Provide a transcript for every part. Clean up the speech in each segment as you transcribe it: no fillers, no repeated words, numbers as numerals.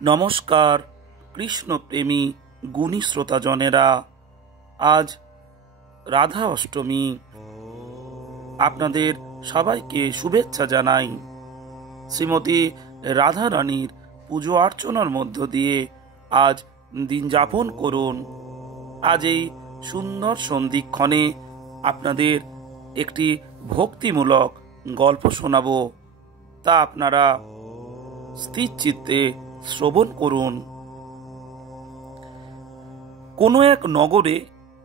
নমস্কার কৃষ্ণপ্রেমী গুণী শ্রোতাজনেরা, আজ রাধা অষ্টমী। আপনাদের সবাইকে শুভেচ্ছা জানাই। শ্রীমতী রাধা রানীর পুজো অর্চনার মধ্য দিয়ে আজ দিন যাপন করুন। আজ এই সুন্দর সন্ধিক্ষণে আপনাদের একটি ভক্তিমূলক গল্প শোনাব, তা আপনারা স্থির চিত্তে শ্রবণ করুন। কোনো এক নগরে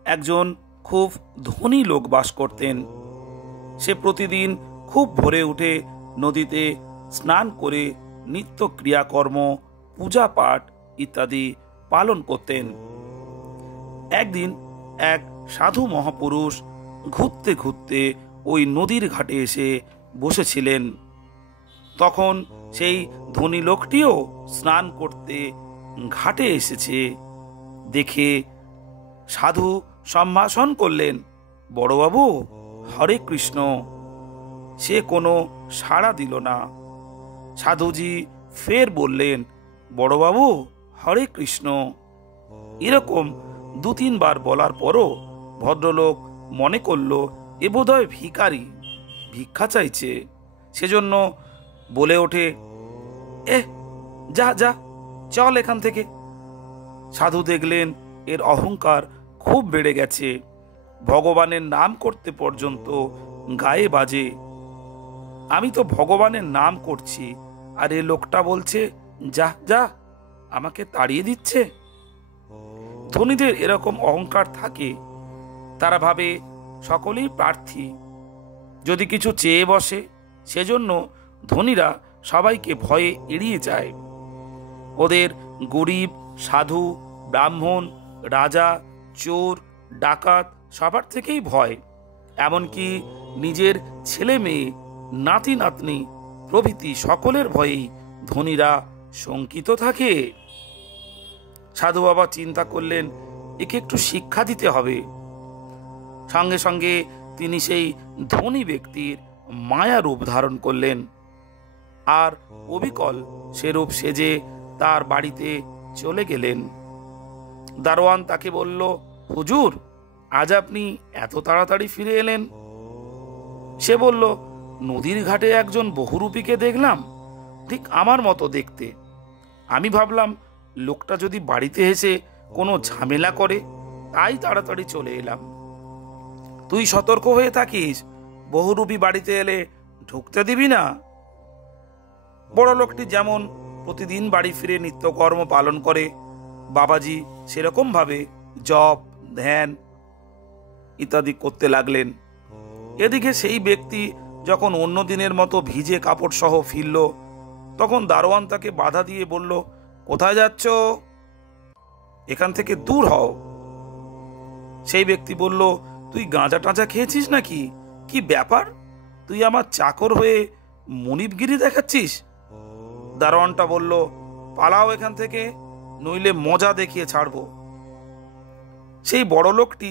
একজন খুব ধনী লোক বাস করতেন। সে প্রতিদিন খুব ভোরে উঠে নদীতে স্নান করে নিত্য ক্রিয়াকর্ম, পূজা পাঠ ইত্যাদি পালন করতেন। একদিন এক সাধু মহাপুরুষ ঘুরতে ঘুরতে ওই নদীর ঘাটে এসে বসেছিলেন। তখন সেই ধনী লোকটিও স্নান করতে ঘাটে এসেছে দেখে সাধু সম্ভাষণ করলেন, বড়বাবু, হরে কৃষ্ণ। সে কোনো সাড়া দিল না। সাধুজি ফের বললেন, বড়বাবু, হরে কৃষ্ণ। এরকম 2-3 বার বলার পরও ভদ্রলোক মনে করল এ বোধহয় ভিখারি, ভিক্ষা চাইছে। সেজন্য বলে ওঠে, যা যা, চল এখান থেকে। সাধু দেখলেন এর অহংকার খুব বেড়ে গেছে, ভগবানের নাম করতে পর্যন্ত গায়ে বাজে। আমি তো ভগবানের নাম করছি, আর এ লোকটা বলছে যা যা, আমাকে তাড়িয়ে দিচ্ছে। ধনীদের এরকম অহংকার থাকে। তারা ভাবে সকলেই প্রার্থী, যদি কিছু চেয়ে বসে সেজন্য ধনীরা সবাইকে ভয়ে এড়িয়ে যায়। ওদের গরিব, সাধু, ব্রাহ্মণ, রাজা, চোর, ডাকাত সবার থেকেই ভয়। এমনকি নিজের ছেলে মেয়ে, নাতি নাতনি প্রভৃতি সকলের ভয়েই ধনীরা শঙ্কিত থাকে। সাধু বাবা চিন্তা করলেন একে একটু শিক্ষা দিতে হবে। সঙ্গে সঙ্গে তিনি সেই ধনী ব্যক্তির মায়া রূপ ধারণ করলেন আর অবিকল সেরূপ সেজে তার বাড়িতে চলে গেলেন। দারোয়ান তাকে বলল, হুজুর, আজ আপনি এত তাড়াতাড়ি ফিরে এলেন? সে বলল, নদীর ঘাটে একজন বহুরূপীকে দেখলাম, ঠিক আমার মতো দেখতে। আমি ভাবলাম লোকটা যদি বাড়িতে এসে কোনো ঝামেলা করে, তাই তাড়াতাড়ি চলে এলাম। তুই সতর্ক হয়ে থাকিস, বহুরূপী বাড়িতে এলে ঢুকতে দিবি না। বড় লোকটি যেমন প্রতিদিন বাড়ি ফিরে নিত্যকর্ম পালন করে, বাবাজি সেরকম ভাবে জপ, ধ্যান ইত্যাদি করতে লাগলেন। এদিকে সেই ব্যক্তি যখন অন্য দিনের মতো ভিজে কাপড় সহ ফিরল, তখন দারোয়ান তাকে বাধা দিয়ে বলল, কোথায় যাচ্ছ? এখান থেকে দূর হও। সেই ব্যক্তি বলল, তুই গাঁজা টাঁজা খেয়েছিস নাকি? কি ব্যাপার, তুই আমার চাকর হয়ে মনিবগিরি দেখাচ্ছিস? দারোয়ানটা বলল, পালাও এখান থেকে, নইলে মজা দেখিয়ে ছাড়ব। সেই বড় লোকটি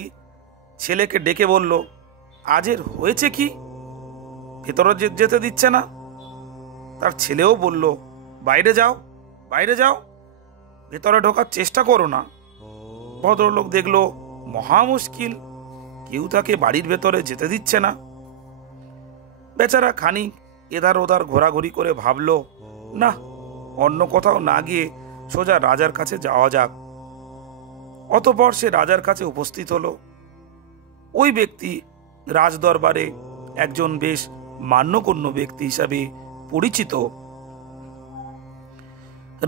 ছেলেকে ডেকে বলল, আজের হয়েছে কি? ভেতরে যেতে দিচ্ছে না। তার ছেলেও বলল, বাইরে যাও, বাইরে যাও, ভেতরে ঢোকার চেষ্টা করো না। ভদ্রলোক দেখলো মহা মুশকিল, কেউ তাকে বাড়ির ভেতরে যেতে দিচ্ছে না। বেচারা খানিক এধার ওধার ঘোরাঘুরি করে ভাবল, না, অন্য কোথাও না গিয়ে সোজা রাজার কাছে যাওয়া যাক। অতঃপর সে রাজার কাছে উপস্থিত হলো। ওই ব্যক্তি রাজদরবারে একজন বেশ মান্যগণ্য ব্যক্তি হিসাবে পরিচিত।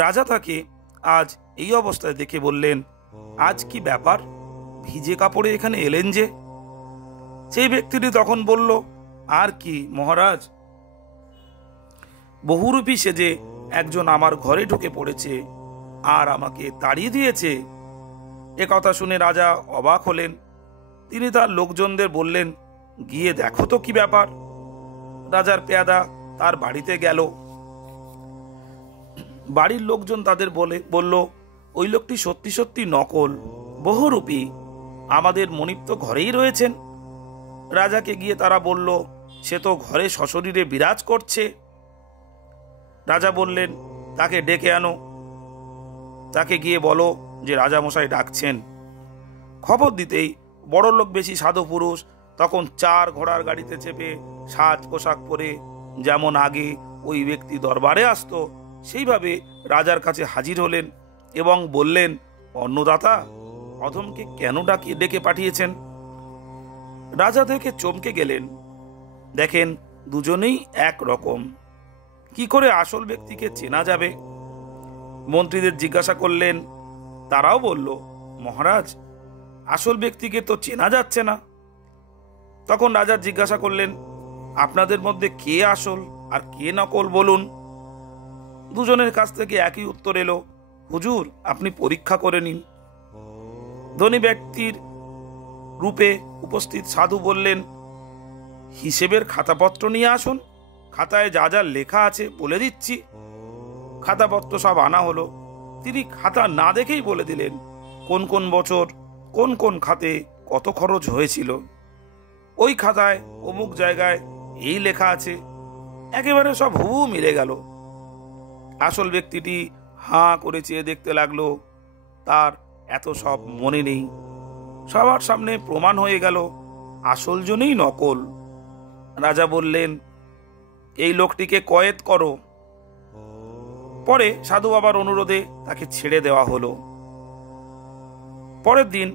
রাজা তাকে আজ এই অবস্থায় দেখে বললেন, আজ কি ব্যাপার, ভিজে কাপড়ে এখানে এলেন যে? সেই ব্যক্তিটি তখন বলল, আর কি মহারাজ, বহুরূপী সেজে একজন আমার ঘরে ঢুকে পড়েছে আর আমাকে তাড়িয়ে দিয়েছে। এ কথা শুনে রাজা অবাক হলেন। তিনি তার লোকজনদের বললেন, গিয়ে দেখো তো কি ব্যাপার। রাজার পেয়াদা তার বাড়িতে গেল। বাড়ির লোকজন তাদের বলল, ওই লোকটি সত্যি সত্যি নকল, বহুরূপী, আমাদের মনিব তো ঘরেই রয়েছেন। রাজাকে গিয়ে তারা বলল, সে তো ঘরে সশরীরে বিরাজ করছে। রাজা বললেন, তাকে ডেকে আনো। তাকে গিয়ে বলো যে রাজামশাই ডাকছেন। খবর দিতেই বড়লোক বেশি সাধু পুরুষ তখন 4 ঘোড়ার গাড়িতে চেপে সাজ পোশাক পরে যেমন আগে ওই ব্যক্তি দরবারে আসতো সেইভাবে রাজার কাছে হাজির হলেন এবং বললেন, অন্নদাতা, অধমকে কেন ডেকে পাঠিয়েছেন? রাজা দেখে চমকে গেলেন। দেখেন দুজনেই এক রকম। কি করে আসল ব্যক্তিকে চেনা যাবে? মন্ত্রীদের জিজ্ঞাসা করলেন, তারাও বলল, মহারাজ, আসল ব্যক্তিকে তো চেনা যাচ্ছে না। তখন রাজা জিজ্ঞাসা করলেন, আপনাদের মধ্যে কে আসল আর কে নকল বলুন। দুজনের কাছ থেকে একই উত্তর এলো, হুজুর, আপনি পরীক্ষা করে নিন। ধনী ব্যক্তির রূপে উপস্থিত সাধু বললেন, হিসেবের খাতাপত্র নিয়ে আসুন, খাতায় যা যা লেখা আছে বলে দিচ্ছি। খাতাপত্র সব আনা হলো। তিনি খাতা না দেখেই বলে দিলেন কোন কোন বছর কোন কোন খাতে কত খরচ হয়েছিল। ওই খাতায় অমুক জায়গায় এই লেখা আছে। একেবারে সব হুবহু মিলে গেল। আসল ব্যক্তিটি হাঁ করে চেয়ে দেখতে লাগলো। তার এত সব মনে নেই। সবার সামনে প্রমাণ হয়ে গেল আসল জনই নকল। রাজা বললেন, এই লোকটিকে কয়েদ করো। পরে সাধু বাবার অনুরোধে তাকে ছেড়ে দেওয়া হলো। পরের দিন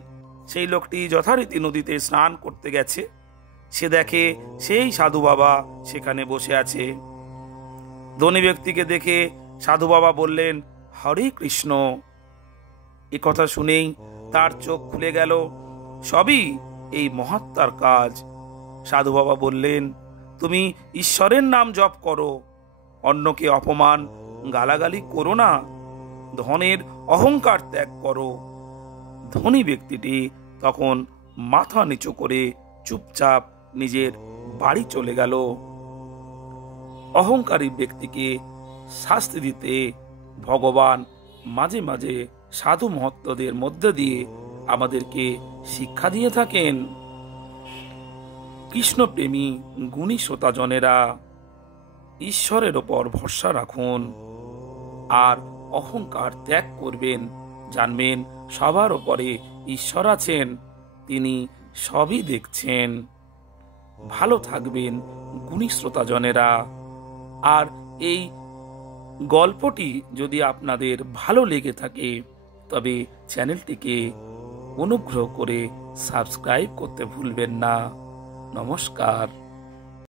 সেই লোকটি যথারীতি নদীতে স্নান করতে গেছে। সে দেখে সেই সাধু বাবা সেখানে বসে আছে। ধনী ব্যক্তিকে দেখে সাধু বাবা বললেন, হরে কৃষ্ণ। এ কথা শুনেই তার চোখ খুলে গেল। সবই এই মহাত্মার কাজ। সাধু বাবা বললেন, তুমি ঈশ্বরের নাম জপ করো, অন্যকে অপমান গালাগালি করো না, ধনের অহংকার ত্যাগ করো। ধনী ব্যক্তিটি তখন মাথা নিচু করে চুপচাপ নিজের বাড়ি চলে গেল। অহংকারী ব্যক্তিকে শাস্তি দিতে ভগবান মাঝে মাঝে সাধু মহত্তদের মধ্যে দিয়ে আমাদেরকে শিক্ষা দিয়ে থাকেন। কৃষ্ণপ্রেমী গুণী শ্রোতাজনেরা, ঈশ্বরের ওপর ভরসা রাখুন আর অহংকার ত্যাগ করবেন। জানবেন সবার ওপরে ঈশ্বর আছেন, তিনি সবই দেখছেন। ভালো থাকবেন গুণী শ্রোতাজনেরা। আর এই গল্পটি যদি আপনাদের ভালো লেগে থাকে তবে চ্যানেলটিকে অনুগ্রহ করে সাবস্ক্রাইব করতে ভুলবেন না। নমস্কার।